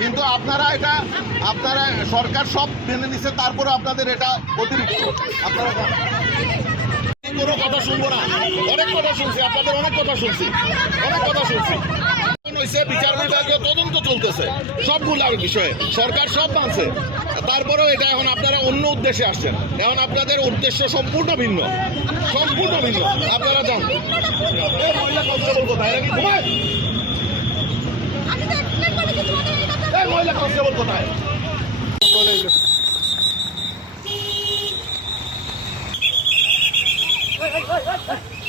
কিন্তু আপনারা এটা, আপনারা সরকার সব মেনে নিছে, তারপরে আপনাদের এটা অতিরিক্ত। আপনারা কোনো কথা শুনব না। অনেক কথা শুনছি, আপনাদের অনেক কথা শুনছি। অনেক কথা শুনছি। হয়েছে বিচার বিভাগীয় তদন্ত চলতেছে। সবগুলার বিষয়ে। সরকার সব মানছে। তারপরেও এটা এখন আপনারা অন্য উদ্দেশ্যে আসছেন। এখন আপনাদের উদ্দেশ্য সম্পূর্ণ ভিন্ন। সম্পূর্ণ ভিন্ন। আপনারা যান। কোথায় Hey, hey, hey, hey.